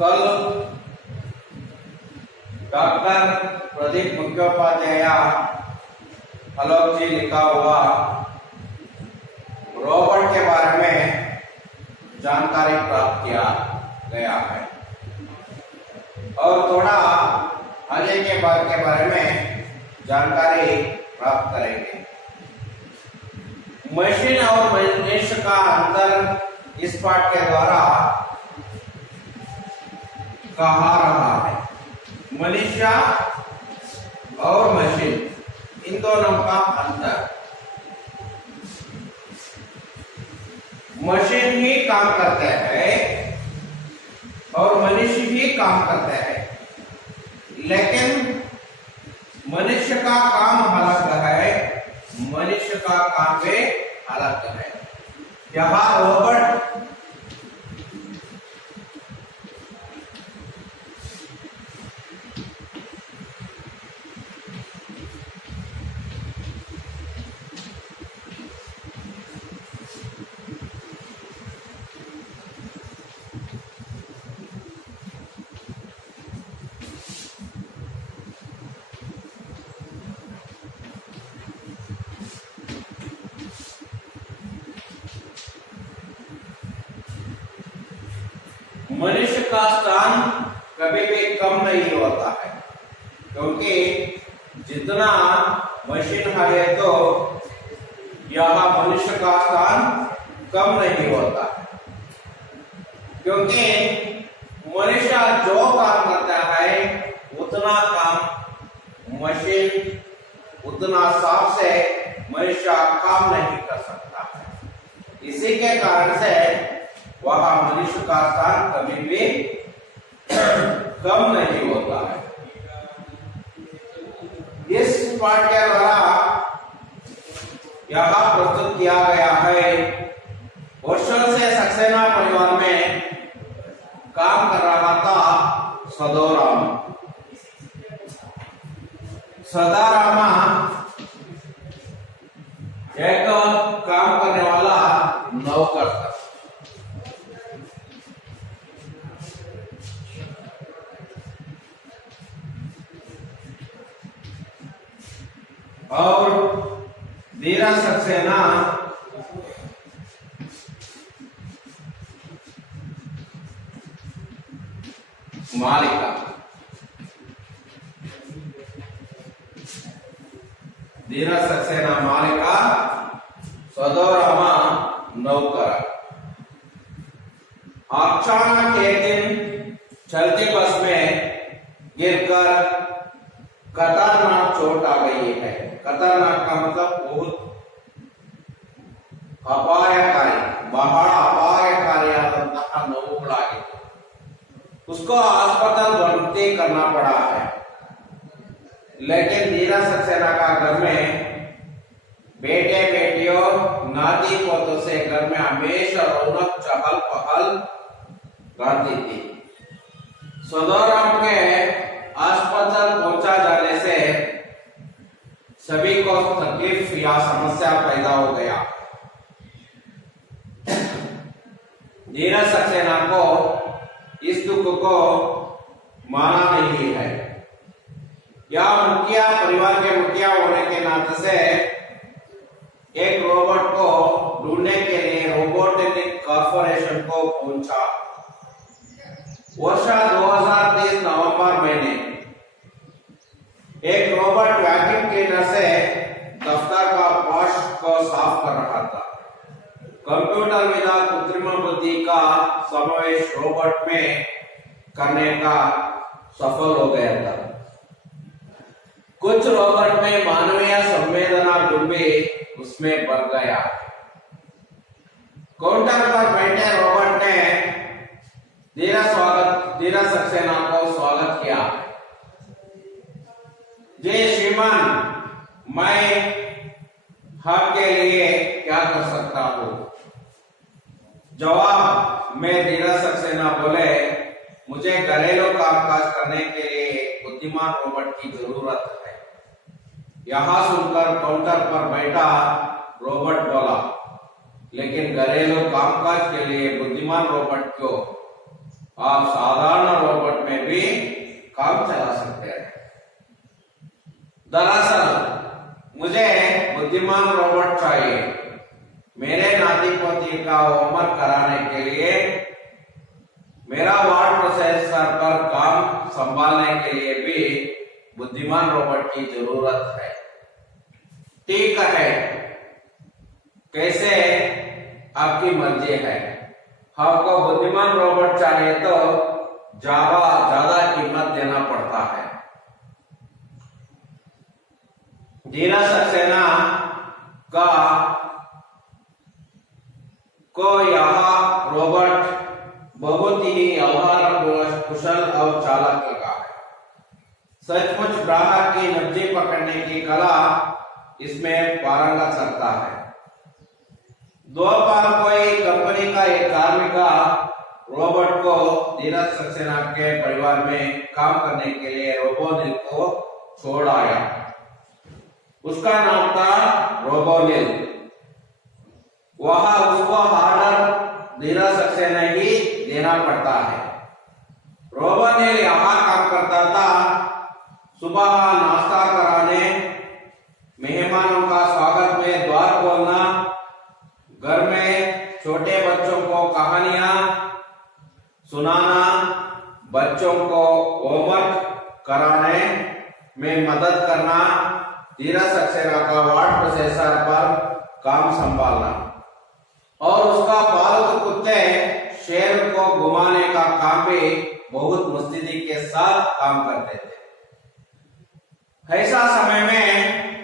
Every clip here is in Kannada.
कल डॉक्टर प्रदीप मुखोपाध्याय आलोक जी लिखा हुआ रोबोट के बारे में जानकारी प्राप्त किया गया है और थोड़ा आगे के बारे में जानकारी प्राप्त करेंगे। मशीन और मनुष्य का अंतर इस पाठ के द्वारा कहा रहा है। मनुष्य और मशीन इन दोनों का अंतर, मशीन ही काम करते हैं और मनुष्य भी काम करते हैं, लेकिन मनुष्य का काम अलग है, मनुष्य का काम भी अलग है। यहाँ रोबोट मनुष्य का स्थान कभी भी कम नहीं होता है, क्योंकि जितना मशीन है तो यह मनुष्य का स्थान कम नहीं होता है, क्योंकि मनुष्य जो काम करता है उतना काम मशीन उतना साफ से मनुष्य काम नहीं कर सकता है। इसी के कारण से वह मनुष्य का स्थान कभी भी कम नहीं होता है। इस पाठ के द्वारा यह प्रस्तुत किया गया है। वर्षों से सक्सेना परिवार में काम कर रहा था सदाराम। सदारामा एक काम करने वाला नौकर था। और धीरा सक्सेना मालिका। धीरा सक्सेना मालिका, सदारामा नौकर। अचानक एक दिन चलती बस में गिरकर खतरनाक चोट आ गई है। खतरनाक का मतलब बहुत अपायकारी, बड़ा अपायकारी आದಂತಹ ನೋವುಗಳಾಗಿತ್ತು। उसको अस्पताल भर्ती करना पड़ा है, लेकिन धीरा सक्सेना का घर में बेटे बेटियों नाती पोतों से घर में हमेशा रौनक चहल पहल रहती थी। सदाराम के अस्पताल पहुंचा जाने से सभी को तकलीफ या समस्या पैदा हो गया। धीरा सक्सेना को इस दुख को माना नहीं है। या मुखिया, परिवार के मुखिया होने के नाते से एक रोबोट को ढूंढने के लिए रोबोटिक कॉर्पोरेशन को पहुंचा। वर्ष 2030 नवंबर महीने एक रोबोट वैक्यूम क्लीनर से दफ्तर का फर्श को साफ कर रहा था। कंप्यूटर विधा कृत्रिम बुद्धि का समावेश रोबोट में करने का सफल हो गया था। कुछ रोबोट में मानवीय संवेदना गुण भी उसमें बढ़ गया। काउंटर पर बैठे रोबोट ने धीरा सक्सेना को स्वागत किया। जय श्रीमान, मैं आपके लिए क्या कर सकता हूँ? जवाब में धीरा सक्सेना बोले, मुझे घरेलू कामकाज करने के लिए बुद्धिमान रोबोट की जरूरत है। यहाँ सुनकर काउंटर पर बैठा रोबोट बोला, लेकिन घरेलू कामकाज के लिए बुद्धिमान रोबोट क्यों? आप साधारण रोबोट में भी काम चला सकते हैं। दरअसल मुझे बुद्धिमान रोबोट चाहिए। मेरे नाती पोती का होमवर्क कराने के लिए, मेरा वर्ड प्रोसेसर पर काम संभालने के लिए भी बुद्धिमान रोबोट की जरूरत है। ठीक है, कैसे आपकी मर्जी है। आपको बुद्धिमान रोबोट चाहिए तो ज्यादा कीमत देना पड़ता है। धीरज सक्सेना को यह रोबोट बहुत ही व्यवहार कुशल और चालाक लगा है। सचमुच ग्राहक की नब्जे पकड़ने की कला इसमें पारंगत लगता है। दोपहर कोई कंपनी का एक कार्मिक रोबोट को धीरज सक्सेना के परिवार में काम करने के लिए रोबोनिल को छोड़ आया। उसका नाम था रोबोनिल। वह उसको ऑर्डर धीरज सक्सेना ही देना पड़ता है। रोबोनिल यहाँ काम करता था। सुबह नाश्ता कराने, मेहमानों का स्वागत में द्वार खोलना, घर में छोटे बच्चों को कहानियां सुनाना, बच्चों को होमवर्क कराने में मदद करना, धीरज सक्सेना का वर्ड प्रोसेसर पर काम संभालना और उसका पालतू कुत्ते शेर को घुमाने का काम भी बहुत मुस्तैदी के साथ काम करते थे। ऐसा समय में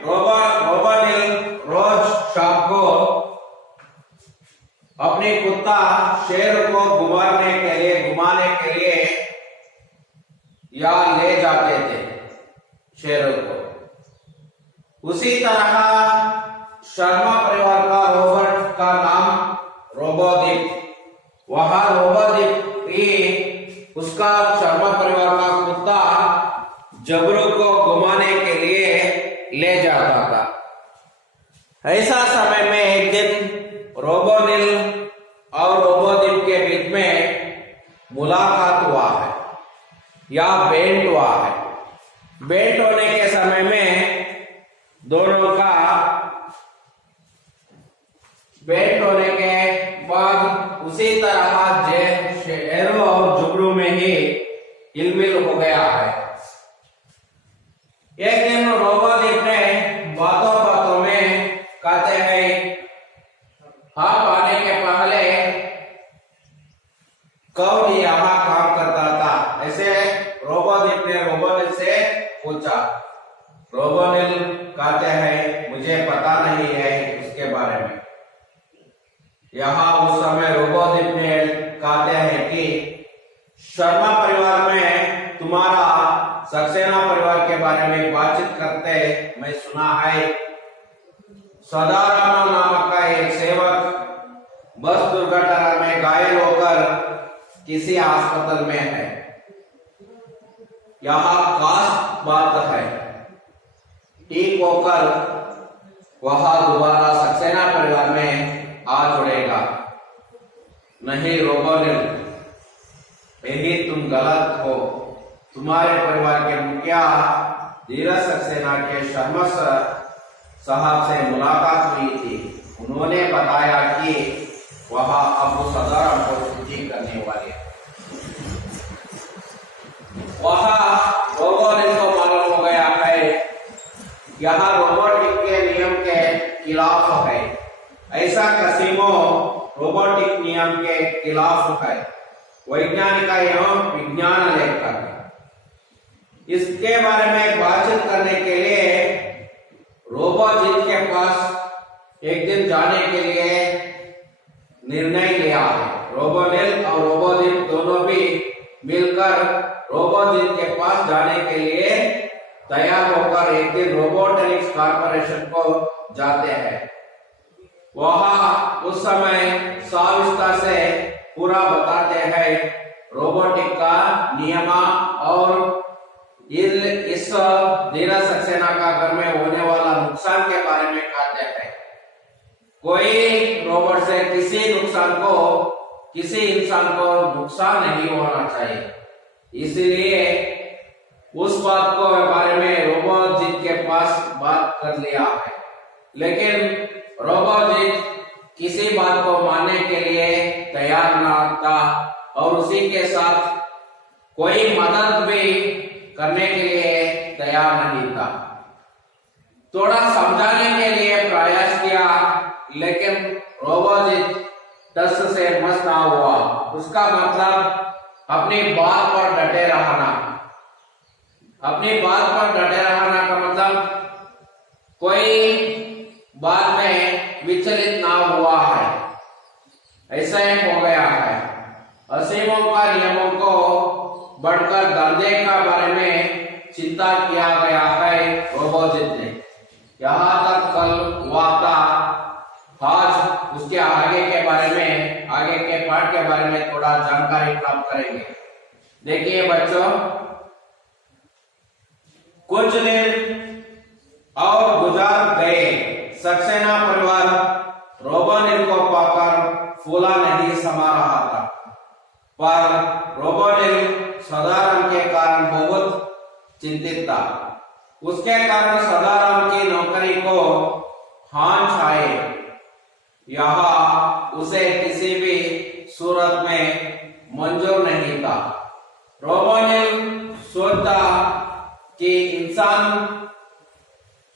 रोबोनिल रोज शाम को अपने कुत्ता शेर को घुमाने के लिए या ले जाते थे शेरों को। उसी तरह शर्मा परिवार का रोबोट का नाम रोबोदीप। वह रोबोदीप ही उसका शर्मा परिवार का कुत्ता जबरू को घुमाने के लिए ले जाता था। ऐसा समय में एक दिन रोबोनिल और रोबोदीप के बीच में मुलाकात हुआ है या भेंट हुआ है। भेंट होने के समय में दोनों का भेंट होने के बाद उसी तरह शेरों और जुगनू में ही हिलमिल हो गया है। एक दिन रोबोदीप ने बातों में कहते हैं, आप आने के पहले कौन यहाँ काम करता था? ऐसे रोबोदीप ने रोबोनिल से पूछा। रोबोनिल कहते हैं, मुझे पता नहीं है उसके बारे में। यहाँ उस समय रोबोदीप ने कहते हैं कि शर्मा परिवार में तुम्हारा सक्सेना परिवार के बारे में बातचीत करते मैं सुना है। सदाराम नामक का एक सेवक बस दुर्घटना में घायल होकर किसी अस्पताल में है। यह खास बात है, ठीक होकर वह दोबारा सक्सेना परिवार में आ जुड़ेगा। नहीं रोबोनिल, यही तुम गलत हो। तुम्हारे परिवार के मुखिया धीरज सक्सेना के शर्मा साहब से मुलाकात हुई थी। उन्होंने बताया कि वह अब सदाराम को छुट्टी करने वाले हैं। वह रोबोनिल को मालूम हो गया है यह रोबोटिक के नियम के खिलाफ है। ऐसा कसीमो रोबोटिक नियम के खिलाफ है। वैज्ञानिक एवं विज्ञान लेखक इसके बारे में बातचीत करने के लिए रोबोजित के पास एक दिन जाने के लिए निर्णय लिया है। रोबोनिल और रोबोजित दोनों भी मिलकर रोबोजित के पास जाने के लिए तैयार होकर एक दिन रोबोटिक्स कॉर्पोरेशन को जाते हैं। वहां उस समय सविस्तार से पूरा बताते हैं रोबोटिक का नियम और इस धीरज सक्सेना का घर में होने वाला नुकसान के बारे में कहते हैं। कोई रोबोट से किसी नुकसान को किसी इंसान को नुकसान नहीं होना चाहिए। इसलिए उस बात को बारे में रोबोजित के पास बात कर लिया है, लेकिन रोबोजित किसी बात को मानने के लिए तैयार न था और उसी के साथ कोई मदद भी करने के लिए तैयार नहीं था। थोड़ा समझाने के लिए प्रयास किया, लेकिन रोबोजित टस से मस ना हुआ। उसका मतलब अपनी बात पर डटे रहना। अपनी बात पर डटे रहना का मतलब कोई बात में विचलित ना हुआ है, ऐसा ही हो गया है। असीमों का नियमों को बढ़कर धंधे का बारे में चिंता किया गया है रोबोजित ने। यहाँ तक कल हुआ था। आज उसके आगे के बारे में, आगे के पाठ के बारे में थोड़ा जानकारी प्राप्त करेंगे। देखिए बच्चों, कुछ दिन और गुजार गए। सक्सेना परिवार रोबोनिल को पाकर फूला नहीं समा रहा था, पर रोबोनिल सदाराम के कारण बहुत चिंतित था। उसके कारण सदाराम की नौकरी को हान छाए। यहाँ उसे किसी भी सूरत में मंजूर नहीं था। रोबोनिल सोचता कि इंसान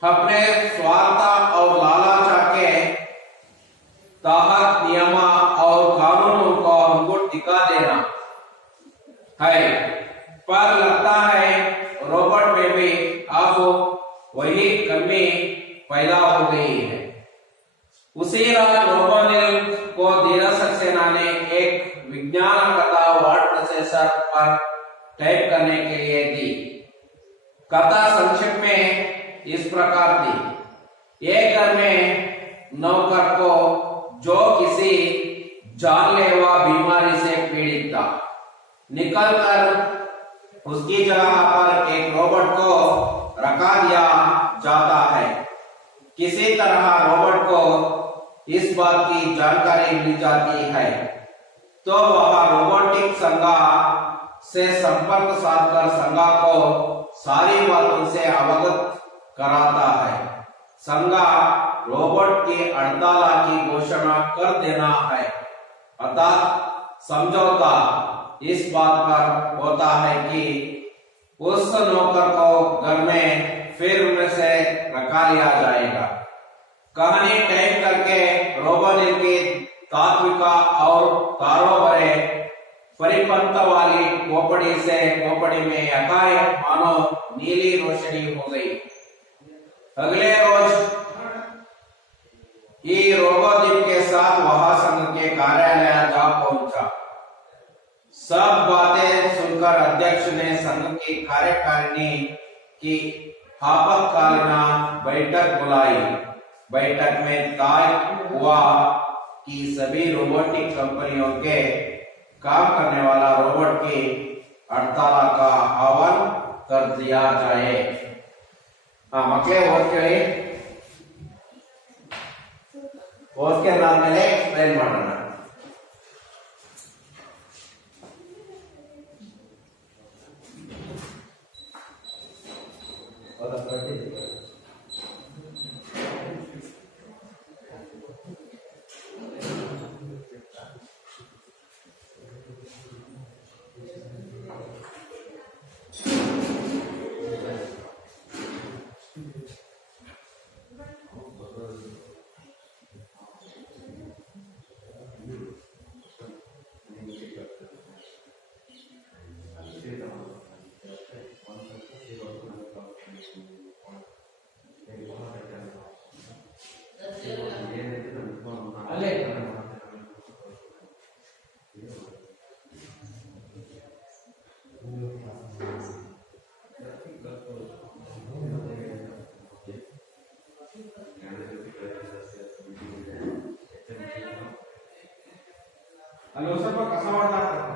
अपने स्वार्थ और लालचा के तहत नियम और कानूनों को अंगूठ दिखा देना है, पर लगता है रोबोट में भी अब वही कमी पैदा हो गई है। उसी रात रोबोनिल को धीरज सक्सेना ने एक विज्ञान कथा वर्ड प्रोसेसर पर टाइप करने के लिए दी। कथा संक्षेप में इस प्रकार थी। एक घर में नौकर को जो किसी जानलेवा बीमारी से पीड़ित था, निकलकर उसकी जगह पर एक रोबोट को रखा दिया जाता है। किसी तरह रोबोट को इस बात की जानकारी मिल जाती है, तो वह रोबोटिक संज्ञा से संपर्क साधकर संज्ञा को सारी बातों से अवगत कराता है। संज्ञा रोबोट की हड़ताल की घोषणा कर देना है। अतः समझौता इस बात पर होता है कि उस नौकर को घर में फिर से रखा लिया जाएगा। कहानी टाइप करके रोबोनिल की तात्विका और तारों भरे परिपंथ वाली खोपड़ी से खोपड़ी में एकाएक मानो नीली रोशनी हो गई। अगले रोज ही रोबोजित के साथ वह संघ के कार्यालय जा पहुंचा। सब बातें सुनकर अध्यक्ष ने संघ की कार्यकारिणी की आपातकालीन बैठक बुलाई। बैठक में तय हुआ कि सभी रोबोटिक कंपनियों के काम करने वाला रोबोट की हड़ताल का आह्वान कर दिया जाए। मक्के ओके नाम ಮೇಲೆ ಎಕ್ಸ್ಪ್ಲೈನ್ ಮಾಡೋಣ। Allora, sempre a casa guardata.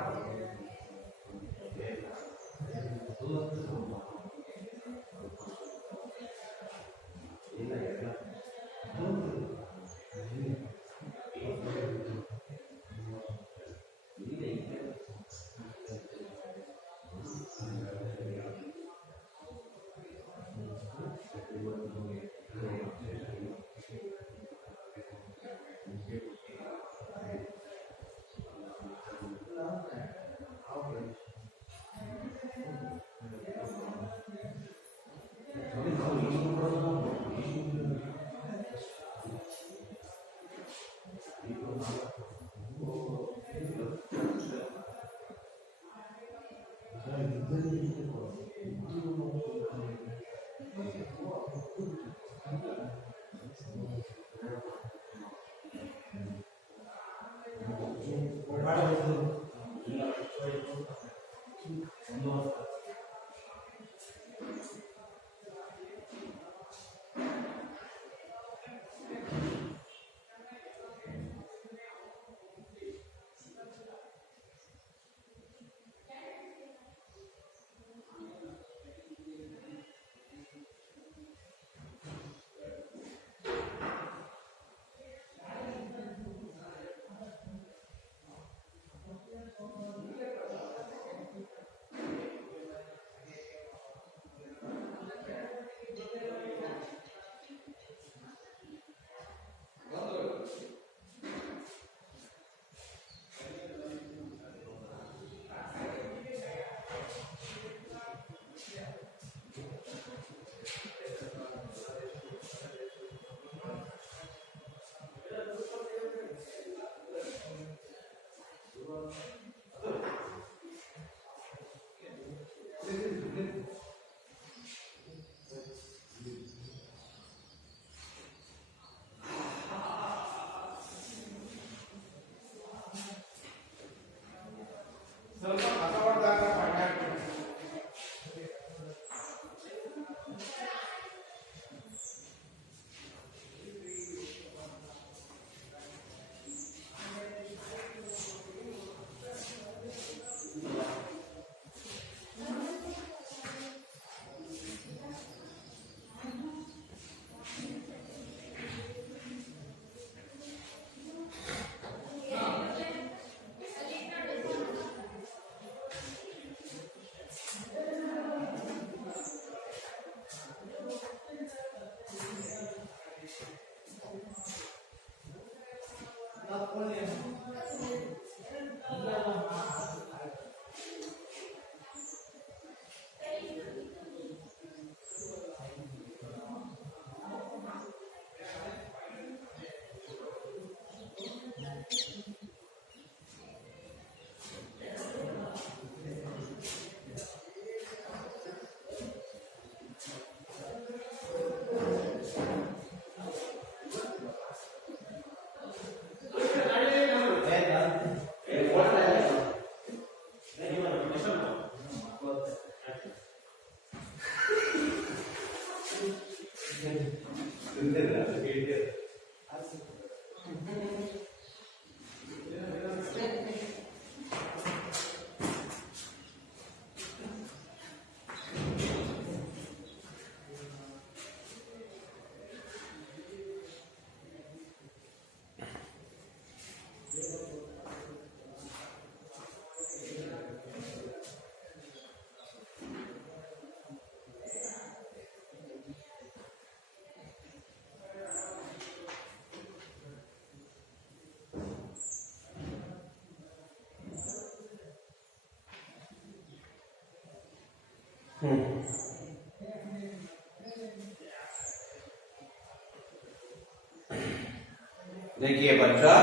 देखिए बच्चा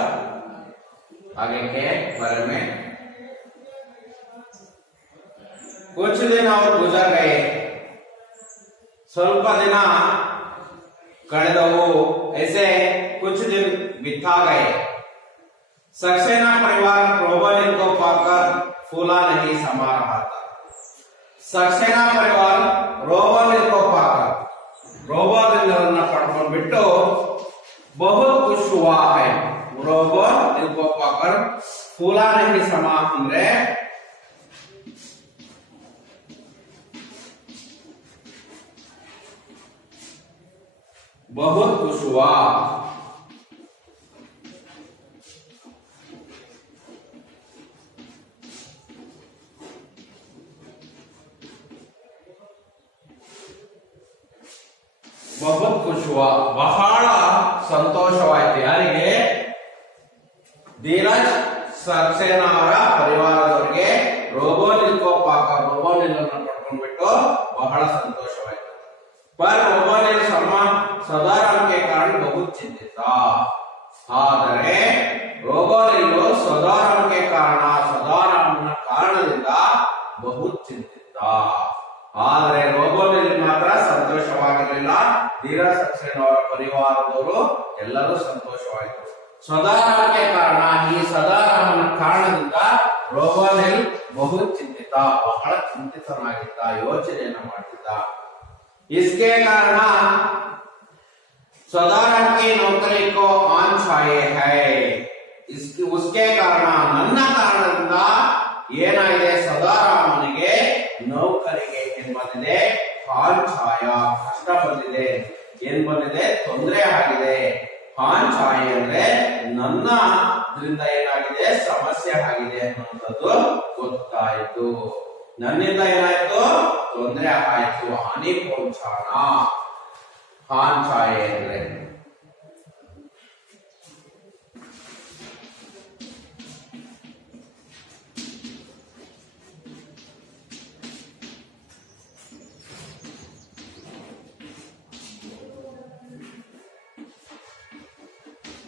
आगे के बारे में कुछ दिन और गुजर गए ಸ್ವಲ್ಪ ದಿನ कಳೆदವು ऐसे कुछ दिन बिता गए सक्सेना परिवार रोबोलिन को पाकर फूला नहीं समा रहा था सक्सेना परिवार रोबोलिन को पाकर रोबोलिन पढ़कर बिट्टो बहुत खुश हुआ है रोबोलिन को पाकर फूला नहीं समा ಅಂದ್ರೆ बहुत खुश हुआ बहुत खुश हुआ ಬಹಳ ಸಂತೋಷವಾಯಿತು ಯಾರಿಗೆ ಧೀರಜ್ ಸಕ್ಸೇನಾ ಅವರ ಪರಿವಾರದವರಿಗೆ रोबोलिन को पाकर रोबोलिन ಅನ್ನು ಪಡ್ಕೊಂಡ್ಬಿಟ್ಟು ಬಹಳ ಸಂತೋಷವಾಯಿತು पर रोबोलिन सदाराम के कारण बहुत चिंतित था ಆದರೆ रोबोलिन सदाराम के कारण सदारामನ ಕಾರಣದಿಂದ बहुत चिंतित था ಆದರೆ रोबोलिन ಮಾತ್ರ ಸಂತೋಷವಾಗಿರಲಿಲ್ಲ ಧೀರಜ್ ಸಕ್ಸೇನಾ ಅವರ ಪರಿವಾರದವರು ಎಲ್ಲರೂ ಸಂತೋಷವಾಯಿತು ಸದಾರಾಮಕ್ಕೆ ಕಾರಣ ಈ ಸದಾರಾಮನ ಕಾರಣದಿಂದ रोबोलिन बहुत चिंतित ಬಹಳ ಚಿಂತಿತನಾಗಿದ್ದ ಯೋಚನೆಯನ್ನು ಮಾಡುತ್ತಿದ್ದ इसके कारण सदाराम की नौकरी को आन छाए है इसकी उसके कारण ನನ್ನ ಕಾರಣದಿಂದ ಏನಾಗಿದೆ ಸದಾರಾಮನಿಗೆ ನೌಕರಿಗೆ ಏನ್ ಬಂದಿದೆ ಆನ್ ಛಾಯ ಕಷ್ಟ ಬಂದಿದೆ ಏನ್ ಬಂದಿದೆ ತೊಂದರೆ ಆಗಿದೆ ಆನ್ ಛಾಯ ಅಂದ್ರೆ ನನ್ನದ್ರಿಂದ ಏನಾಗಿದೆ ಸಮಸ್ಯೆ ಆಗಿದೆ ಅನ್ನುವಂಥದ್ದು ಗೊತ್ತಾಯಿತು ನನ್ನಿಂದ ಏನಾಯ್ತು ತೊಂದರೆ ಆಯ್ತು ಹಾನಿ ಪೌಂಚಾಣ ಹಾನ್ ಛಾಯೆ ಅಂದ್ರೆ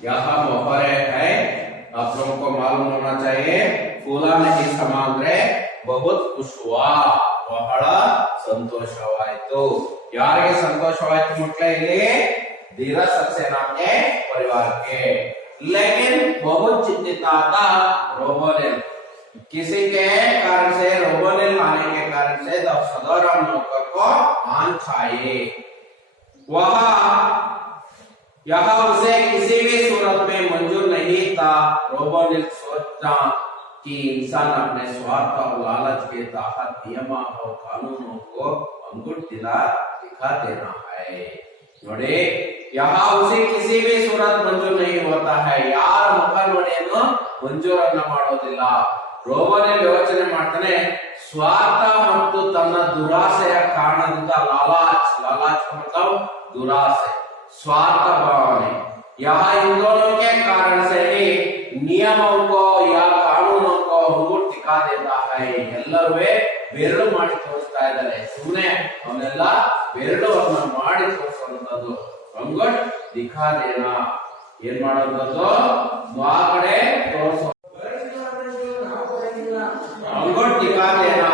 यहाँ मोहरे है आप लोगों को मालूम होना चाहिए फूला नहीं समांद्रे बहुत खुश हुआ ಬಹಳ ಸಂತೋಷವಾಯಿತು ಯಾರಿಗೆ ಸಂತೋಷವಾಯಿತು ಮಕ್ಕಳೇ ಇಲ್ಲಿ ಧೀರಜ್ सक्सेना के परिवार के लेकिन बहुत चिंतित था रोबोलिन किसी के कारण से रोबोलिन आने के कारण से सदाराम नौकर को आन छाए वह यहाँ उसे किसी भी सूरत में मंजूर नहीं था रोबोलिन सोचा कि इंसान अपने स्वार्थ और लालच के तहत नियम और कानूनों को अंगूठा दिखा देना है नोड़े यहाँ उसे किसी भी सूरत मंजूर नहीं होता है यार मुख नोड़ेनो मंजूरನ್ನ ಮಾಡೋದಿಲ್ಲ रोबोलिन ಯೋಚನೆ ಮಾಡ್ತಾನೆ ಸ್ವಾರ್ಥ ಮತ್ತು ತನ್ನ ದುರಾಸೆಯ ಕಾರಣದಿಂದ ಲಾಲಾಚ್ मतलब ದುರಾಸೆ स्वार्थ भावने यहाँ इन दोनों के कारण से ही नियमों को या कानूनों को अंगूठ दिखा देता है ಎಲ್ಲರೂ ಬೆರಳು ಮಾಡಿ ತೋರಿಸ್ತಾ ಇದ್ದಾರೆ ಸುಮ್ಮನೆ ಅವನ್ನೆಲ್ಲ ಬೆರಳುವನ್ನ ಮಾಡಿ ತೋರಿಸುವಂತದ್ದು ಅಂಗೂಠ ದಿಖಾ ದೇನಾ ಏನ್ ಮಾಡೋದು ಆ ಕಡೆ ತೋರಿಸೋ अंगूठ दिखा देना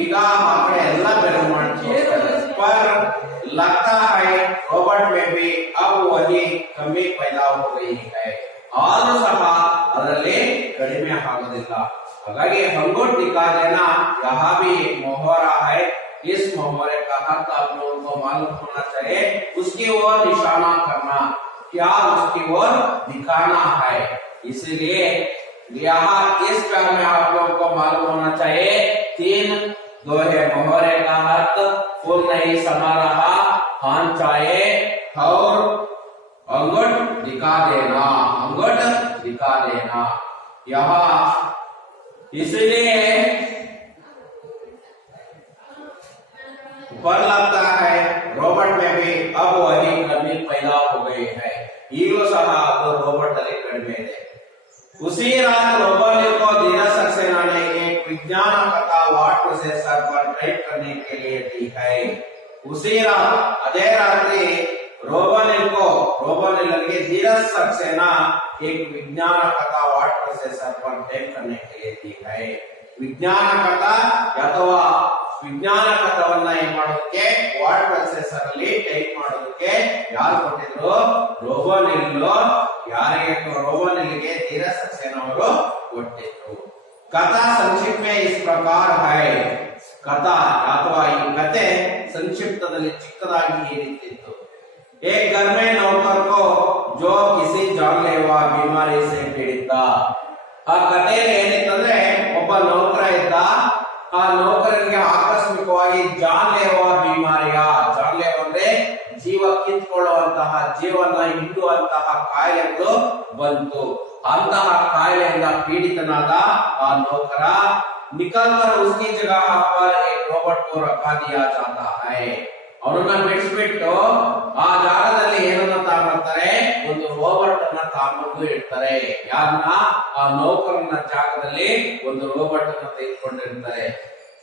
ಈಗ ಆ ಕಡೆ ಎಲ್ಲ ಬೆರಳು ಮಾಡಿ ತೋರಿಸ್ತಾರೆ पर लगता है रोबोट में भी अब वही कमी पैदा हो गई है ಆದರೂ ಸಹ ಅದರಲ್ಲಿ ಕಡಿಮೆ ಆಗೋದಿಲ್ಲ ಹಾಗಾಗಿ अंगूठ दिखा देना यहाँ भी एक मोहरा है इस मोहरे का अर्थ आप लोगों को मालूम होना चाहिए उसकी ओर निशाना करना क्या उसकी ओर दिखाना है इसलिए यहाँ इस पैर में आप लोगों को मालूम होना चाहिए तीन दो है मोहरे का अर्थ फूल नहीं समा रहा हाथ चाहे और अंगूठ दिखा देना अंगूठ दिखा देना यहाँ इसलिए पर लगता है रोबोट में भी अब वही कमी पैदा हो गई है ಈಗಲೂ ಸಹ ಅದು रोबोट ಅಲ್ಲಿ ಕಡಿಮೆ ಇದೆ उसी रात रोबोट को धीरज सक्सेना ने एक विज्ञान कथा वाट से सर पर टाइप करने के लिए दी है उसी रात अधे रात्रि रोबोट के धीरज सक्सेना एक विज्ञान कथा वाट से सर पर टाइप करने के लिए दी है विज्ञान कथा ಅಥವಾ ವಿಜ್ಞಾನ ಕಥವನ್ನ ಏನ್ ಮಾಡೋದಕ್ಕೆ ವಾಟ್ ಪ್ರೊಸೆಸರ್ ಅಲ್ಲಿ ಟೈಪ್ ಮಾಡೋದಕ್ಕೆ ಯಾರು ಕೊಟ್ಟಿದ್ರು ರೋಬೋನಿಲ್ಲೋ ಯಾರಿಗೆ ರೋಬೋನಿಲ್ಗೆ धीरज सक्सेना ಅವರು ಕೊಟ್ಟಿದ್ರು कथा संक्षिप्त में इस प्रकार है कथा ಅಥವಾ ಈ ಕಥೆ ಸಂಕ್ಷಿಪ್ತದಲ್ಲಿ ಚಿಕ್ಕದಾಗಿ ಈ ರೀತಿ ಇತ್ತು एक घर में नौकर को जो किसी जानलेवा बीमारी से पीड़ित ಆ ಕಥೆಯಲ್ಲಿ ಏನಿತ್ತಂದ್ರೆ ಒಬ್ಬ ನೌಕರ ಇದ್ದ ಆ ನೌಕರನಿಗೆ ಆಕಸ್ಮಿಕವಾಗಿ ಜಾನ್ಲೇವಾ ಬಿಮಾರಿಯ ಜಾನ್ಲೇವಾ ಅಂದ್ರೆ ಜೀವ ಕಿತ್ಕೊಳ್ಳುವಂತಹ ಜೀವನ ಹಿಂಡುವಂತಹ ಕಾಯಿಲೆಗಳು ಬಂತು ಅಂತಹ ಕಾಯಿಲೆಯಿಂದ ಪೀಡಿತನಾದ ಆ ನೌಕರ निकल कर उसकी जगह पर एक रोबोट को रखा दिया जाता है ಅವನನ್ನ ಬಿಡಿಸ್ಬಿಟ್ಟು ಆ ಜಾಗದಲ್ಲಿ ಏನನ್ನ ತಗೊಂಡ್ಬರ್ತಾರೆ ಒಂದು ರೋಬೋಟ್ ಅನ್ನ ತಗೊಂಡು ಇಡ್ತಾರೆ ಯಾರನ್ನ ಆ ನೌಕರನ ಜಾಗದಲ್ಲಿ ಒಂದು ರೋಬೋಟ್ ಅನ್ನ ತೆಗೆದುಕೊಂಡಿರ್ತಾರೆ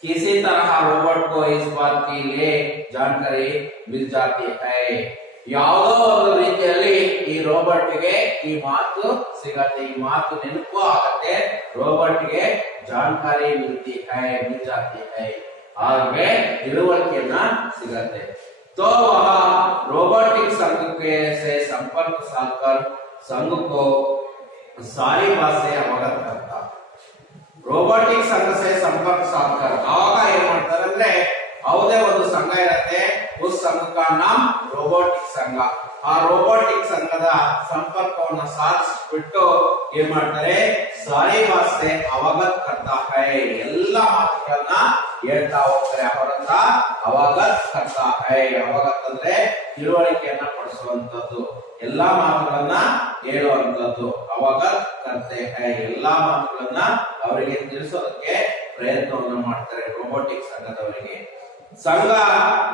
किसी तरह रोबोट को इस बात की लिए जानकारी मिल जाती है ಯಾವುದೋ ಒಂದು ರೀತಿಯಲ್ಲಿ ಈ ರೋಬೋಟ್ ಗೆ ಈ ಮಾತು ಸಿಗತ್ತೆ ಈ ಮಾತು ನೆನಪು ಆಗತ್ತೆ ರೋಬೋಟ್ ಗೆ ಜಾಣಕಾರಿ मिल जाती है आगे तिಳುವಳಿಕೆಯನ್ನ ಸಿಗತ್ತೆ तो वह रोबोटिक संघ के से संपर्क साधकर संघ को सारी बात से अवगत करता रोबोटिक संघ से संपर्क साधकर आवाग ಏನ್ ಮಾಡ್ತಾರೆ ಅಂದ್ರೆ ಯಾವುದೇ ಒಂದು ಸಂಘ ಇರುತ್ತೆ उस संघ का नाम रोबोटिक संघ ಆ रोबोटिक ಸಂಘದ ಸಂಪರ್ಕವನ್ನ ಸಾಧಿಸಿಬಿಟ್ಟು ಏನ್ ಮಾಡ್ತಾರೆ सारी बात से अवगत करता है ಎಲ್ಲ ಮಾತುಗಳನ್ನ ಹೇಳ್ತಾ ಹೋಗ್ತಾರೆ ಅವರನ್ನ ಅವಗತ್ करता है ಅವಗತ್ ಅಂದ್ರೆ ತಿಳುವಳಿಕೆಯನ್ನ ಪಡಿಸುವಂತದ್ದು ಎಲ್ಲಾ ಮಾತುಗಳನ್ನ ಹೇಳುವಂತದ್ದು ಅವಗತ್ करते हैं ಎಲ್ಲಾ ಮಾತುಗಳನ್ನ ಅವರಿಗೆ ತಿಳಿಸೋದಕ್ಕೆ ಪ್ರಯತ್ನವನ್ನ ಮಾಡ್ತಾರೆ रोबोटिक ಸಂಘದವರಿಗೆ संघ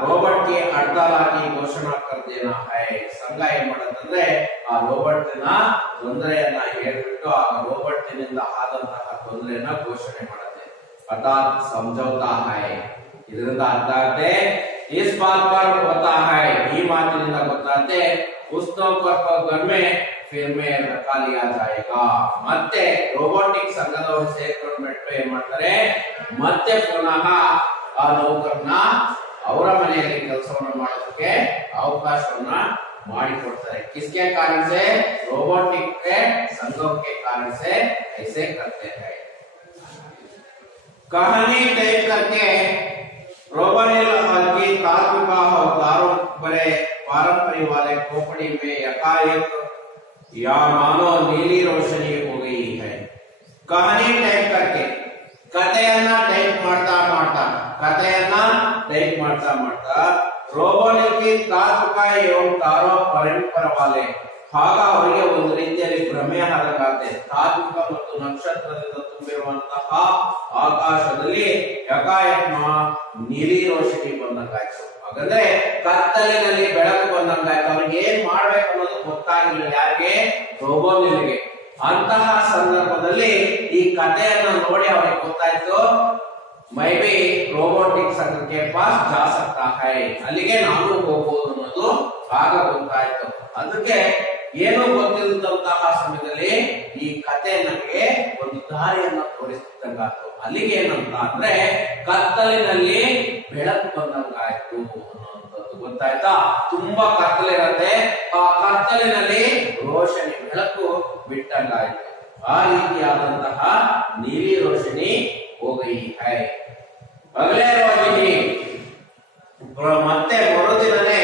रोबोट की हड़ताल की घोषणा कर देना है संघ ಏನ್ ಮಾಡುತ್ತಂದ್ರೆ ಆ ರೋಬೋಟ್ ನ ತೊಂದರೆಯನ್ನ ಹೇಳ್ಬಿಟ್ಟು ಆ ರೋಬೋಟ್ ನಿಂದ ಆದಂತಹ ತೊಂದರೆಯನ್ನ ಘೋಷಣೆ ಮಾಡುತ್ತೆ अर्थात समझौता है ಇದರಿಂದ ಅರ್ಥ ಆಗುತ್ತೆ इस बात पर होता है ಈ ಮಾತಿನಿಂದ ಗೊತ್ತಾಗುತ್ತೆ उस नौकर को घर में फिर में रखा लिया जाएगा ಮತ್ತೆ ರೋಬೋಟಿಕ್ ಸಂಘದವರು ಸೇರ್ಕೊಂಡ್ಬಿಟ್ಟು ಏನ್ ಮಾಡ್ತಾರೆ ಮತ್ತೆ ಪುನಃ ಆ ನೌಕರನ್ನ ಅವರ ಮನೆಯಲ್ಲಿ ಕೆಲಸವನ್ನ ಮಾಡೋದಕ್ಕೆ ಅವಕಾಶವನ್ನ ಮಾಡಿಕೊಡ್ತಾರೆ किसके कारण से रोबोटिक के संघों के कारण से ऐसे करते हैं कहानी टाइप करके रोबोनिल की तात्विक और दारू बड़े पारंपरिक वाले खोपड़ी में एकाएक या मानो नीली रोशनी हो गई है कहानी टाइप करके ಕಥೆಯನ್ನ ಟೈಪ್ ಮಾಡ್ತಾ ರೋಬೋನಿಲ್ಗೆ ತಾತ್ವಿಕ ಏವಂ ತಾರೋ ಪರಂಪರ ವಾಲೆ ಆಗ ಅವರಿಗೆ ಒಂದು ರೀತಿಯಲ್ಲಿ ಭ್ರಮೆ ಆದಂಗಾಗುತ್ತೆ ತಾತ್ವಿಕ ಮತ್ತು ನಕ್ಷತ್ರದಿಂದ ತುಂಬಿರುವಂತಹ ಆಕಾಶದಲ್ಲಿ ಏಕಾಏಕ ನೀಲಿ ರೋಶನಿ ಬಂದಂಗಾಯ್ತು ಹಾಗಂದ್ರೆ ಕತ್ತಲಿನಲ್ಲಿ ಬೆಳಕು ಬಂದಂಗಾಯ್ತು. ಅವ್ರಿಗೆ ಏನ್ ಮಾಡ್ಬೇಕು ಅನ್ನೋದು ಗೊತ್ತಾಗಿಲ್ಲ. ಯಾರಿಗೆ? ರೋಬೋನಿಲ್ಗೆ. ಅಂತಹ ಸಂದರ್ಭದಲ್ಲಿ ಈ ಕಥೆಯನ್ನ ನೋಡಿ ಅವ್ರಿಗೆ ಗೊತ್ತಾಯ್ತು, ಮೈ ಬಿ ರೋಬೋಟಿಕ್ ಸಂಘಕ್ಕೆ ಪಾಸ್ ಜಾ ಸಕ್ತಾ ಹೈ, ಅಲ್ಲಿಗೆ ನಾನು ಹೋಗ್ಬೋದು ಅನ್ನೋದು ಆಗ ಗೊತ್ತಾಯ್ತು. ಅದಕ್ಕೆ ಏನೂ ಗೊತ್ತಿಲ್ಲದಂತಹ ಸಮಯದಲ್ಲಿ ಈ ಕತೆ ನಮಗೆ ಒಂದು ದಾರಿಯನ್ನ ತೋರಿಸಿದಂಗಾಯ್ತು. ಅಲ್ಲಿಗೆ ಏನಂತ ಅಂದ್ರೆ ಕತ್ತಲಿನಲ್ಲಿ ಬೆಳಕು ಬಂದಂಗಾಯ್ತು ಅನ್ನುವಂಥದ್ದು ಗೊತ್ತಾಯ್ತಾ. ತುಂಬಾ ಕತ್ತಲಿರತ್ತೆ, ಆ ಕತ್ತಲಿನಲ್ಲಿ ರೋಶನಿ ಬೆಳಕು ಬಿಟ್ಟಂಗಾಯ್ತು. ಆ ರೀತಿಯಾದಂತಹ ನೀಲಿ ರೋಶನಿ हो गई है. अगले रोज ही ಮತ್ತೆ ಮರುದಿನನೇ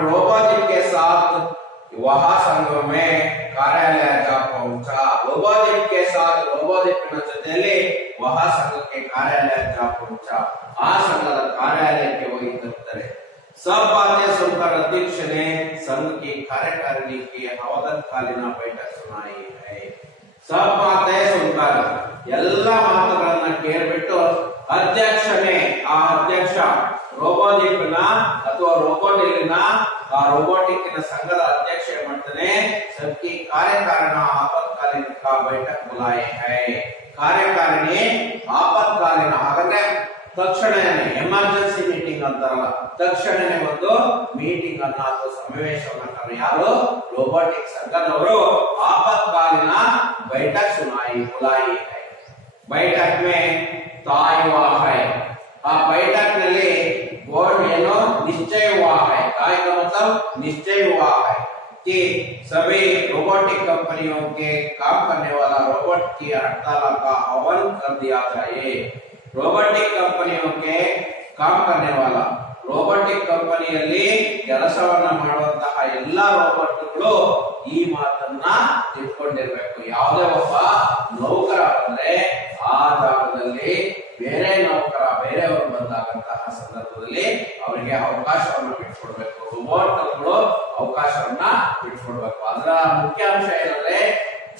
रोबोटिक के साथ वहां संघ में कार्यालय जा पहुंचा. रोबोटिक के साथ रोबोटिक जೊತೆಯಲ್ಲಿ वहां संघ के कार्यालय जा पहुंचा. ಆ ಸಂಘದ ಕಾರ್ಯಾಲಯಕ್ಕೆ ಹೋಗಿ ತಲುಪ್ತಾರೆ. सब बातें सुनकर अध्यक्ष ने संघ की कार्यकारिणी की अवगतकालीन बैठक सुनाई है. सब बातें सुनकर ಎಲ್ಲ ಮಾತುಗಳನ್ನ ಕೇಳಿಬಿಟ್ಟು ಅಧ್ಯಕ್ಷನೇ, ಆ ಅಧ್ಯಕ್ಷ ರೋಬೋಟಿಕ್ನ ಅಥವಾ ರೋಬೋಟಿಕ್ನ ಆ ರೋಬೋಟಿಕ್ನ ಸಂಘದ ಅಧ್ಯಕ್ಷ ಏನ್ ಮಾಡ್ತಾನೆ, सबकी कार्यकारिणी आपातकालीन का बैठक बुलाए है. ಕಾರ್ಯಕಾರಿಣಿ ಆಪತ್ಕಾಲೀನ ಹಾಗಾದ್ರೆ ತಕ್ಷಣನೇ ಎಮರ್ಜೆನ್ಸಿ ಮೀಟಿಂಗ್ ಅಂತಾರಲ್ಲ, ತಕ್ಷಣನೇ ಒಂದು ಮೀಟಿಂಗ್ ಅನ್ನ ಅಥವಾ ಸಮಾವೇಶವನ್ನ ಯಾರು? ರೋಬೋಟಿಕ್ ಸಂಘದವರು ಆಪತ್ಕಾಲೀನ बैठक सुनाई बुलाई है. बैठक में तय हुआ है. आ बैठक ನಲ್ಲಿ बोर्ड ಏನೋ निश्चय हुआ है. तय का मतलब निश्चय हुआ है कि सभी रोबोटिक कंपनियों के काम करने वाला रोबोट की हड़ताल का आह्वान कर दिया जाए. रोबोटिक कंपनियों के काम करने वाला ರೋಬೋಟಿಕ್ ಕಂಪನಿಯಲ್ಲಿ ಕೆಲಸವನ್ನ ಮಾಡುವಂತಹ ಎಲ್ಲಾ ರೋಬೋಟ್ಗಳು ಈ ಮಾತನ್ನ ತಿಳ್ಕೊಂಡಿರ್ಬೇಕು. ಯಾವುದೇ ಒಬ್ಬ ನೌಕರ ಬಂದ್ರೆ ಆ ಜಾಗದಲ್ಲಿ ಬೇರೆ ನೌಕರ ಬೇರೆಯವರು ಬಂದಾಗಂತಹ ಸಂದರ್ಭದಲ್ಲಿ ಅವರಿಗೆ ಅವಕಾಶವನ್ನ ಬಿಟ್ಕೊಡ್ಬೇಕು. ರೋಬೋಟ್ಗಳು ಅವಕಾಶವನ್ನ ಬಿಟ್ಕೊಡ್ಬೇಕು. ಅದರ ಮುಖ್ಯಾಂಶ ಏನಂದ್ರೆ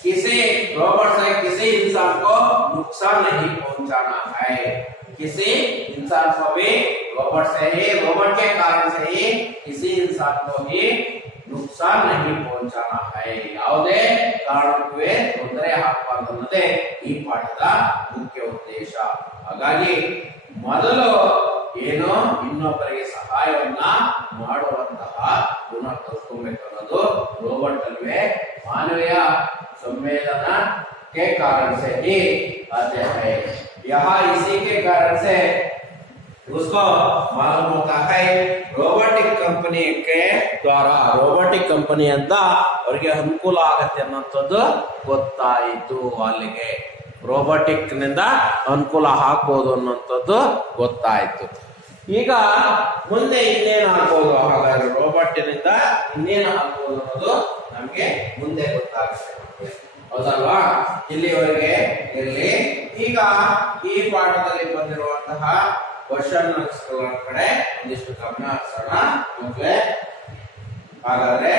किसी रोबोट से किसी इंसान को नुकसान नहीं पहुंचाना है. किसी इंसान को भी रोबोट से ही, रोबोट के कारण से ही किसी इंसान को ही नुकसान नहीं पहुंचाना है. ಯಾವುದೇ ಕಾರಣಕ್ಕೂ ತೊಂದರೆ ಆಗಬಾರದು ಅನ್ನೋದೇ ಈ ಪಾಠದ ಮುಖ್ಯ ಉದ್ದೇಶ. ಹಾಗಾಗಿ ಮೊದಲು ಏನು ಇನ್ನೊಬ್ಬರಿಗೆ ಸಹಾಯವನ್ನ ಮಾಡುವಂತಹ ಗುಣ ಕಲ್ತ್ಕೊಬೇಕು ಅನ್ನೋದು ರೋಬೋಟ್ ಅಲ್ವೇ ಮಾನವೀಯ संवेदना के कारण से ही आते हैं. यहाँ इसी के कारण से उसको मालूम होता है रोबोटिक कंपनी के द्वारा रोबोटिक कंपनी ಅಂತ ಅವರಿಗೆ ಅನುಕೂಲ ಆಗುತ್ತೆ ಅನ್ನೋಂಥದ್ದು ಗೊತ್ತಾಯಿತು. ಅಲ್ಲಿಗೆ ರೋಬೋಟಿಕ್ ನಿಂದ ಅನುಕೂಲ ಆಗ್ಬೋದು ಅನ್ನೋಂಥದ್ದು ಗೊತ್ತಾಯಿತು. ಈಗ ಮುಂದೆ ಇನ್ನೇನು ಆಗ್ಬೋದು, ಹಾಗಾದ್ರೆ ರೋಬೋಟಿನಿಂದ ಇನ್ನೇನು ಆಗ್ಬೋದು ಅನ್ನೋದು ನಮ್ಗೆ ಮುಂದೆ ಗೊತ್ತಾಗುತ್ತೆ. ಹೌದಲ್ವಾ? ಇಲ್ಲಿವರೆಗೆ ಇರಲಿ. ಈಗ ಈ ಪಾಠದಲ್ಲಿ ಬಂದಿರುವಂತಹ ಕ್ವಶನ್ ಕಡೆ ಒಂದಿಷ್ಟು ಗಮನ ಹರಿಸೋಣ. ಮಕ್ಕಳೇ, ಹಾಗಾದ್ರೆ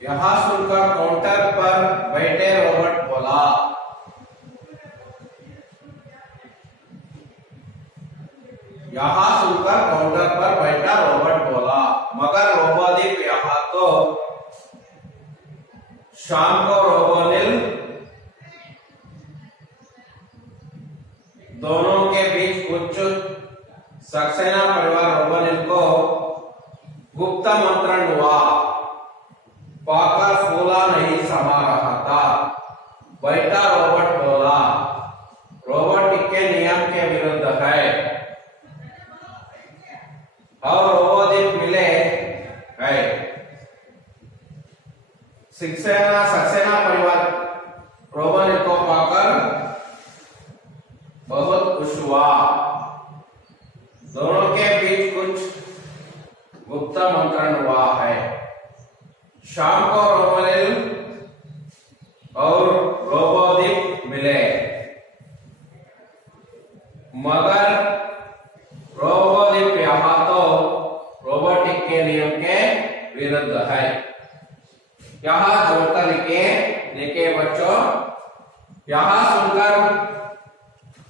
यहां सुनकर काउंटर पर बैठे रॉबर्ट बोला, यहां सुनकर काउंटर पर बैठा रॉबर्ट बोला, मगर रोबोदीप यहाँ तो शाम को रोबोनिल दोनों के बीच कुछ सक्सेना परिवार रोबोनिल को गुप्त मंत्रण हुआ, पाकर फूला नहीं समा रहा था। बैठा रॉबर्ट बोला, रोबोटिक के नियम के विरुद्ध है और रोबोदीप मिले है। सक्सेना परिवार रोबोनिल को पाकर बहुत खुश हुआ। दोनों के बीच कुछ गुप्त मंत्रण हुआ है। शाम को रोबोनिल और रोबोदीप मिले, मगर रोबोदीप यहाँ तो रोबोटिक के नियम के विरुद्ध है। यहाँ जोड़कर लिखे बच्चों, यहाँ सुनकर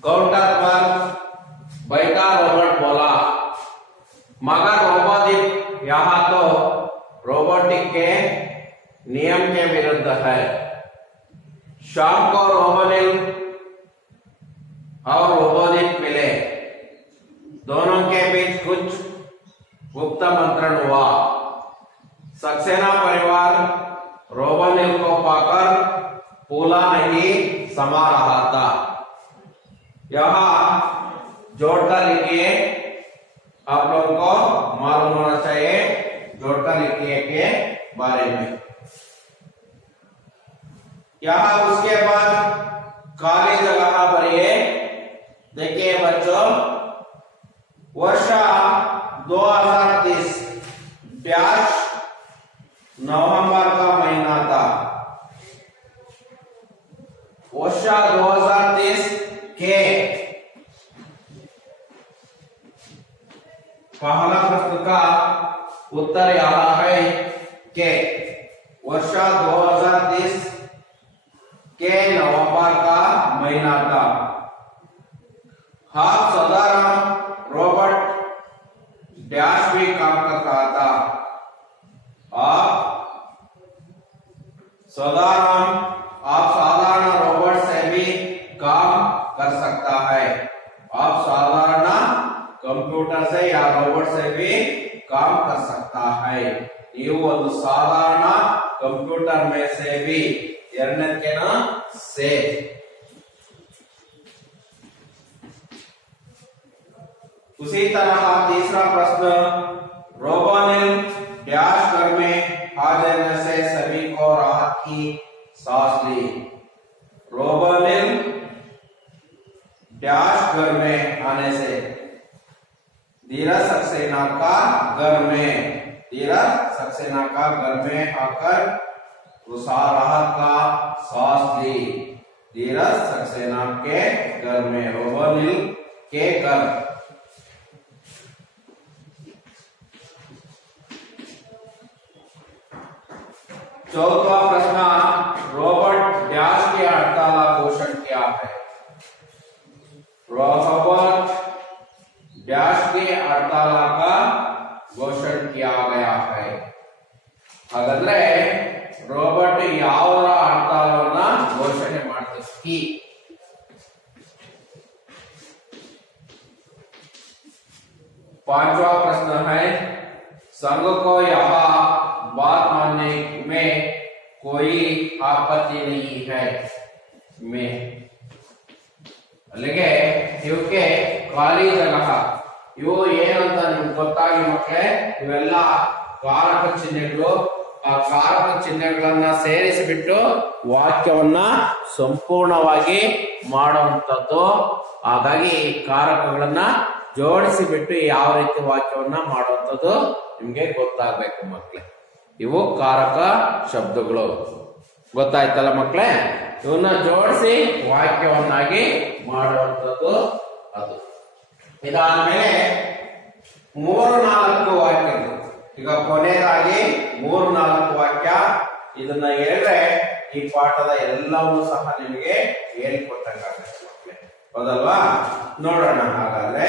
काउंटर पर बैठा रॉबर्ट बोला, मगर रोबोदीप यहाँ तो रोबोटिक के नियम के विरुद्ध है। शाम को रोबोनिल और रोबोदीप मिले, दोनों के बीच कुछ गुप्त मंत्रण हुआ। सक्सेना परिवार रोबोनिल को पाकर फूला नहीं समा रहा था। यहाँ जोड़कर लिखिए, आप लोगों को मालूम होना चाहिए जोड़कर लिखिए के बारे में। यहाँ उसके बाद खाली जगह भरिए। देखिए बच्चों, वर्ष 2030 डैश नवंबर का महीना था। वर्ष 2030 के पहला प्रश्न का उत्तर यहाँ है कि वर्ष 2030 के नवंबर का महीना था। हाफ साधारण रॉबर्ट डैश भी काम कर रहा था। आप साधारण रोबोट से भी काम कर सकता है। आप साधारण कंप्यूटर से या रोबोट से भी काम कर सकता है। ನೀವು ಒಂದು ಸಾಧಾರಣ कंप्यूटर में से भी ಎರಡನೇ से। उसी तरह तीसरा प्रश्न, रोबोनिल डैश घर में आ जाने से सभी को राहत की सांस ली। रोबोनिल डैश घर में आने से धीरज सक्सेना का घर में आकर राहत का सांस ली। धीरज सक्सेना के घर में, रोबोनिल के घर। चौथा प्रश्न, रॉबर्ट डैश की हड़ताल का घोषण क्या है? रॉबर्ट डैश की हड़ताल का घोषण किया गया है। हागाದ್ರೆ रॉबर्ट ಯಾವರ ಹಡತಾಲವನ್ನ ಘೋಷಣೆ ಮಾಡ್ತಿದ್ದಿ? पांचवा प्रश्न है, संघ को यह बात मानने में कोई आपत्ति नहीं है में ಅಲ್ಲಿಗೆ ಇವಕ್ಕೆ ಖಾಲಿ ಜಾಗ. ಇವು ಏನಂತ ನಿಮ್ಗೆ ಗೊತ್ತಾಗಿ ಮಕ್ಕಳೇ, ಇವೆಲ್ಲ ಕಾರಕ ಚಿಹ್ನೆಗಳು. ಆ ಕಾರಕ ಚಿಹ್ನೆಗಳನ್ನ ಸೇರಿಸಿಬಿಟ್ಟು ವಾಕ್ಯವನ್ನ ಸಂಪೂರ್ಣವಾಗಿ ಮಾಡುವಂಥದ್ದು. ಹಾಗಾಗಿ ಈ ಕಾರಕಗಳನ್ನ ಜೋಡಿಸಿಬಿಟ್ಟು ಯಾವ ರೀತಿ ವಾಕ್ಯವನ್ನ ಮಾಡುವಂಥದ್ದು ನಿಮ್ಗೆ ಗೊತ್ತಾಗ್ಬೇಕು ಮಕ್ಕಳೇ. ಇವು ಕಾರಕ ಶಬ್ದಗಳು. ಗೊತ್ತಾಯ್ತಲ್ಲ ಮಕ್ಕಳೇ? ಇವನ್ನ ಜೋಡಿಸಿ ವಾಕ್ಯವನ್ನಾಗಿ ಮಾಡುವಂಥದ್ದು ಅದು. ಇದಾದ್ಮೇಲೆ 3-4 ವಾಕ್ಯಗಳು. ಈಗ ಕೊನೆಯದಾಗಿ 3-4 ವಾಕ್ಯ. ಇದನ್ನ ಹೇಳಿದ್ರೆ ಈ ಪಾಠದ ಎಲ್ಲವನ್ನೂ ಸಹ ನಿಮಗೆ ಹೇಳಿಕೊಟ್ಟಂಗಾಗುತ್ತೆ ಮಕ್ಕಳೇ, ಹೌದಲ್ವಾ? ನೋಡೋಣ ಹಾಗಾದ್ರೆ.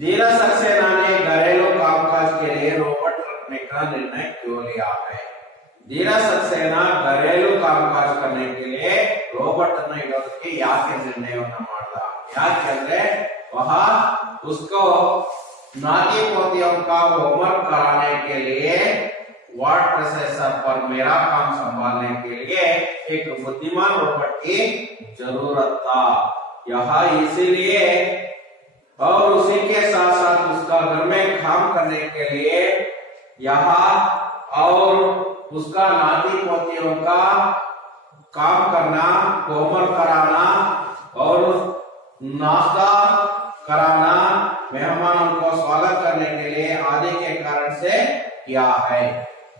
धीरज सक्सेना ने घरेलू कामकाज के लिए रोबोट रखने का निर्णय क्यों लिया है? धीरज सक्सेना घरेलू कामकाज करने के लिए रोबोट अನ್ನು ಇಡೋದಕ್ಕೆ ಯಾಕೆ ನಿರ್ಣಯವನ್ನ ಮಾಡ್ದ? ಯಾಕೆಂದ್ರೆ वह उसको नाती पोतियों का होमवर्क कराने के लिए वर्ड प्रोसेसर पर मेरा काम संभालने के लिए एक बुद्धिमान रोबोट की जरूरत था। यह इसीलिए और उसी के साथ साथ उसका घर में काम करने के लिए यहाँ और उसका नाती पोतियों का काम करना, होमवर्क कराना और नाश्ता कराना, मेहमानों को स्वागत करने के लिए आदि के कारण से किया है।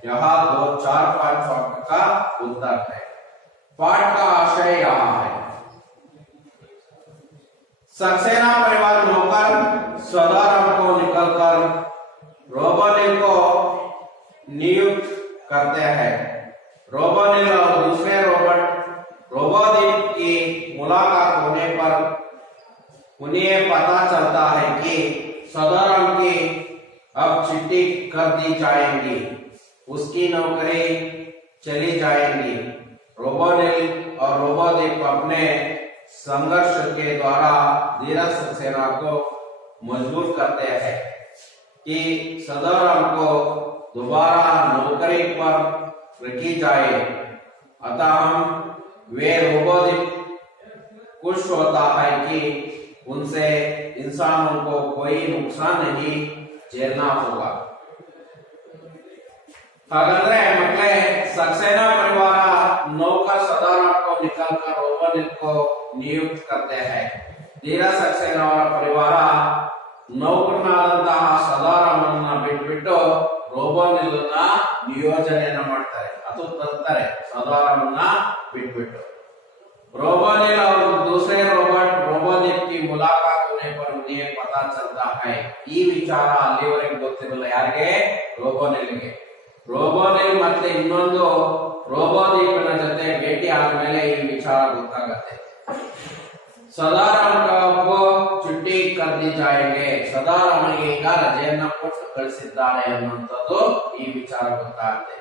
यह 2-4-5 वाक्य का उत्तर है। पाठ का आशय यहाँ है। सक्सेना परिवार नौकर सदाराम को निकलकर रोबोनिल को नियुक्त करते हैं। रोबोनिल और दूसरे रोबोद्वीप की मुलाकात होने पर उन्हें पता चलता है कि सदाराम की अब छुट्टी कर दी जाएगी, उसकी नौकरी चली जाएगी। रोबोनिल और रोबोद्वीप अपने संघर्ष के द्वारा धीरज सक्सेना को मजबूर करते हैं कि सदाराम को दोबारा नौकरी पर रखी जाए। अतः वे रोबोद्वीप खुश होता है कि उनसे इंसानों को कोई नुकसान नहीं झेलना होगा। हागाದ್ರೆ ಮಕ್ಕಳೇ, सक्सेना परिवार नौकर सदाराम को निकालकर रोबोनिल को नियुक्त करते हैं। धीरज सक्सेना ಅವರ ಪರಿವಾರ ನೌಕರನಾದಂತಹ ಸದಾರಾಮನ್ನ ಬಿಟ್ಬಿಟ್ಟು ರೋಬೋನಿಲ್ನ ನಿಯೋಜನೆಯನ್ನ ಮಾಡ್ತಾರೆ, ಅದು ತರ್ತಾರೆ ಸದಾರಾಮನ್ನ ಬಿಟ್ಬಿಟ್ಟು। रोबोनिल और दूसरे रोबोद्वीप की मुलाकात होने पर उन्हें पता चलता है। ಈ ವಿಚಾರ ಅಲ್ಲಿವರೆಗೆ ಗೊತ್ತಿರಲ್ಲ ಯಾರಿಗೆ? ರೋಬೋನಿಲ್ಗೆ। ರೋಬೋನಿಲ್ ಮತ್ತೆ ಇನ್ನೊಂದು ರೋಬೋದ್ವೀಪಿನ ಜೊತೆ ಭೇಟಿ ಆದ್ಮೇಲೆ ಈ ವಿಚಾರ ಗೊತ್ತಾಗತ್ತೆ। ಸದಾರಾಮ್ को छुट्टी कर दी जाएंगे, ಸದಾರಾಮನಿಗೆ ಈಗ ರಜೆಯನ್ನ ಕೊಟ್ಟು ಕಳಿಸಿದ್ದಾರೆ ಅನ್ನುವಂಥದ್ದು ಈ ವಿಚಾರ ಗೊತ್ತಾಗುತ್ತೆ।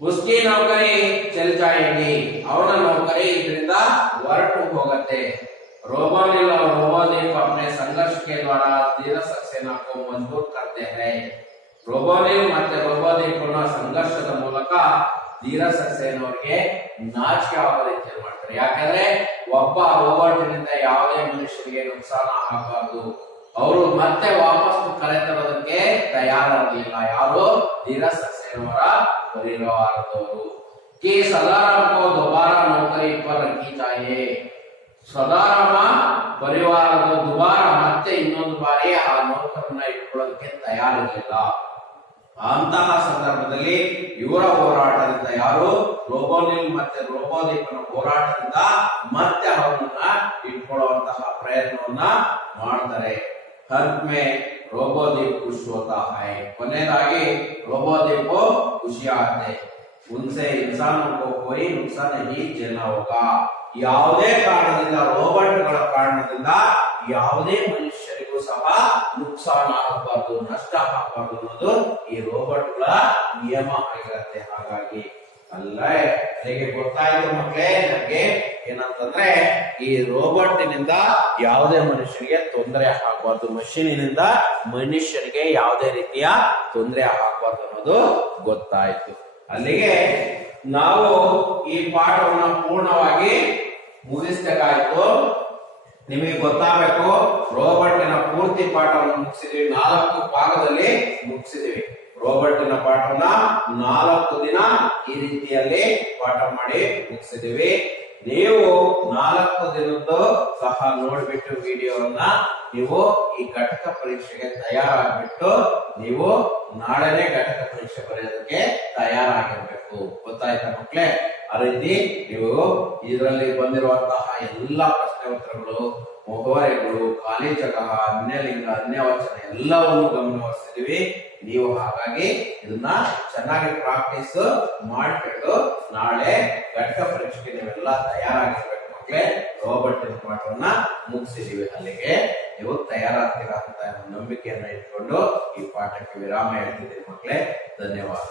उसकी नौकरी चल जाएगी, ಅವನ ನೌಕರಿ ಇದರಿಂದ ಹೊರಟು ಹೋಗುತ್ತೆ। रोबोनिल और रोबोद्वीप अपने संघर्ष के द्वारा धीरज सक्सेना को मजबूर करते हैं। रोबोनिल ಮತ್ತೆ ರೋಬೋದ್ವೀಪ್ನ ಸಂಘರ್ಷದ ಮೂಲಕ ಧೀರಜ್ ಸಕ್ಸೇನಾ ಅವರಿಗೆ ನಾಚಿಕೆ ಆಗೋ ರೀತಿಯಲ್ಲಿ ಮಾಡ್ತಾರೆ। ಯಾಕಂದ್ರೆ ಒಬ್ಬ ರೋಬೋಟ್ನಿಂದ ಯಾವುದೇ ಮನುಷ್ಯನಿಗೆ ನುಕ್ಸಾನ ಆಗಬಾರದು, ಅವರು ಮತ್ತೆ ವಾಪಸ್ ಕರೆತರೋದಕ್ಕೆ ತಯಾರಾಗಲಿಲ್ಲ ಯಾರು? ಧೀರಜ್ ಸಕ್ಸೇನಾ ಅವರ ಪರಿವಾರದವರು। कि सदाराम को दोबारा नौकरी पर रखी चाहिए, ಸದಾರಾಮ ಪರಿವಾರದ ದುಬಾರ ಮತ್ತೆ ಇನ್ನೊಂದು ಬಾರಿ ಆ ನೌಕರನ್ನ ಇಟ್ಕೊಳ್ಳೋದಕ್ಕೆ ತಯಾರಿರಲಿಲ್ಲ। ಅಂತಹ ಸಂದರ್ಭದಲ್ಲಿ ಇವರ ಹೋರಾಟದಿಂದ, ಯಾರು? ರೋಬೋನಿಲ್ ಮತ್ತೆ ರೋಬೋದ್ವೀಪನ ಹೋರಾಟದಿಂದ ಮತ್ತೆ ಅವರನ್ನ ಇಟ್ಕೊಳ್ಳುವಂತಹ ಪ್ರಯತ್ನವನ್ನ ಮಾಡ್ತಾರೆ। अंत में रोबोद्वीप खुश होता है, ಕೊನೆಯದಾಗಿ रोबोद्वीप ಖುಷಿ ಆಗುತ್ತೆ। उनसे इंसानों को कोई नुकसान नहीं झेलना होगा, ಯಾವುದೇ ಕಾರಣದಿಂದ ರೋಬೋಟ್ಗಳ ಕಾರಣದಿಂದ ಯಾವುದೇ ಮನುಷ್ಯರಿಗೂ ಸಹ ನುಕ್ಸಾನ ಆಗಬಾರದು, ನಷ್ಟ ಆಗಬಾರದು ಅನ್ನೋದು ಈ ರೋಬೋಟ್ಗಳ ನಿಯಮ ಆಗಿರುತ್ತೆ। ಹಾಗಾಗಿ ಅಲ್ಲ ಹೇಗೆ ಗೊತ್ತಾಯ್ತು ಮಕ್ಕಳೇ ನಮಗೆ ಏನಂತಂದ್ರೆ, ಈ ರೋಬೋಟಿನಿಂದ ಯಾವುದೇ ಮನುಷ್ಯನಿಗೆ ತೊಂದರೆ ಆಗಬಾರ್ದು, ಮಷೀನಿನಿಂದ ಮನುಷ್ಯನಿಗೆ ಯಾವುದೇ ರೀತಿಯ ತೊಂದರೆ ಆಗಬಾರ್ದು ಅನ್ನೋದು ಗೊತ್ತಾಯ್ತು। ಅಲ್ಲಿಗೆ ನಾವು ಈ ಪಾಠವನ್ನ ಪೂರ್ಣವಾಗಿ ಮುಗಿಸ್ಬೇಕಾಯ್ತು. ನಿಮಗೆ ಗೊತ್ತಾಗಬೇಕು, ರೋಬೋಟಿನ ಪೂರ್ತಿ ಪಾಠವನ್ನು ಮುಗಿಸಿದ್ವಿ, 4 ಭಾಗದಲ್ಲಿ ಮುಗಿಸಿದ್ವಿ. ರೋಬೋಟಿನ ಪಾಠವನ್ನ 4 ದಿನ ಈ ರೀತಿಯಲ್ಲಿ ಪಾಠ ಮಾಡಿ ಮುಗಿಸಿದ್ವಿ. ನೀವು 4 ದಿನದ್ದು ಸಹ ನೋಡ್ಬಿಟ್ಟು ವಿಡಿಯೋವನ್ನ ನೀವು ಈ ಘಟಕ ಪರೀಕ್ಷೆಗೆ ತಯಾರಾಗ್ಬಿಟ್ಟು ನೀವು ನಾಳೆನೆ ಘಟಕ ಪರೀಕ್ಷೆ ಬರೆಯೋದಕ್ಕೆ ತಯಾರಾಗಿರ್ಬೇಕು. ಗೊತ್ತಾಯ್ತಾ ಮಕ್ಳೇ? ಆ ರೀತಿ ನೀವು ಇದರಲ್ಲಿ ಬಂದಿರುವಂತಹ ಎಲ್ಲಾ ಪ್ರಶ್ನೆ ಉತ್ತರಗಳು, ಮೊಗವರೆಗಳು, ಖಾಲಿ ಜಾಗ, ಅನ್ಯಲಿಂಗ, ಅನ್ಯವಚನ ಎಲ್ಲವನ್ನು ಗಮನಹರಿಸಿದೀವಿ. ನೀವು ಹಾಗಾಗಿ ಇದನ್ನ ಚೆನ್ನಾಗಿ ಪ್ರಾಕ್ಟೀಸ್ ಮಾಡಿಬಿಟ್ಟು ನಾಳೆ ಘಟಕ ಪರೀಕ್ಷೆಗೆ ನೀವೆಲ್ಲ ತಯಾರಾಗಿರ್ಬೇಕು ಮಕ್ಕಳೇ. ರೋಬೋಟಿನ ಪಾಠವನ್ನ ಮುಗಿಸಿದೀವಿ. ಅಲ್ಲಿಗೆ ನೀವು ತಯಾರಾಗ್ತೀರಾ ಅಂತ ನಂಬಿಕೆಯನ್ನ ಇಟ್ಕೊಂಡು ಈ ಪಾಠಕ್ಕೆ ವಿರಾಮ ಹೇಳ್ತಿದ್ದೀರಿ ಮಕ್ಕಳೇ. ಧನ್ಯವಾದ.